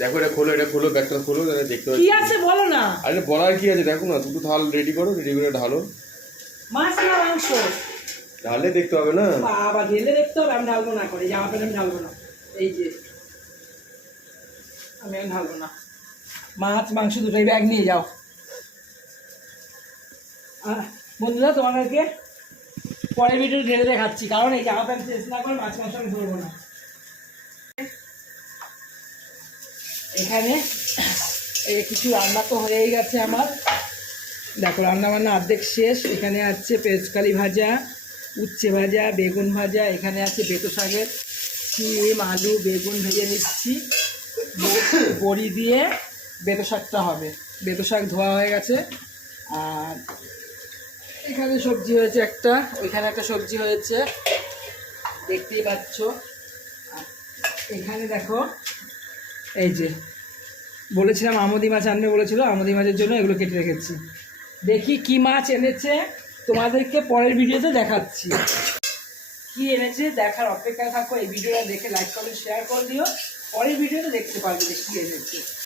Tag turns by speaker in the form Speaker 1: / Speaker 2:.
Speaker 1: দেখো এটা খোলো এটা খোলো ব্যাগটা খোলো দেখতে
Speaker 2: কি আছে বলো না?
Speaker 1: আরে বলার কি আছে? দেখো না দুটো থাল রেডি করো রেডি করে ঢালো।
Speaker 2: মাছ না মাংস?
Speaker 1: ঢাললে দেখতে হবে না?
Speaker 2: বাবা ঢেলে দেখতে হবে আমি ঢালবো না করে। জামা প্যান্ট আমি ঢালবো না। এই যে আমি ঢালবো না। মাছ মাংস দুটোই ব্যাগ নিয়ে যাও। বন্ধুরা তোমাদেরকে পরের ভিডিও ঢেলে দেখাচ্ছি। কারণ এই জামা প্যান্ট চেঞ্জ না করে মাছ মাংস আমি ধরবো না। এখানে কিছু রান্না তো হয়েই গেছে আমার। দেখো রান্না বান্না অর্ধেক শেষ। এখানে আছে পেঁচকালি ভাজা, উচ্ছে ভাজা, বেগুন ভাজা, এখানে আছে বেতো শাকের শিম, আলু, বেগুন ভেজে নিচ্ছি। বড়ি দিয়ে বেতো শাকটা হবে। বেতো শাক ধোয়া হয়ে গেছে। আর এখানে সবজি হয়েছে একটা। ওইখানে একটা সবজি হয়েছে। দেখতেই পাচ্ছ। এখানে দেখো এই যে, বলেছিলাম আমদি মাছ আনবে বলেছিল, আমদি মাছের জন্য এগুলো কেটে রেখেছি। দেখি কি মাছ এনেছে, তোমাদেরকে পরের ভিডিওতে দেখাচ্ছি। কি এনেছে, দেখার অপেক্ষায় থাকো, এই ভিডিওটা দেখে লাইক করে শেয়ার করে দিও। পরের ভিডিওতে দেখতে পারবে যে কি এনেছে।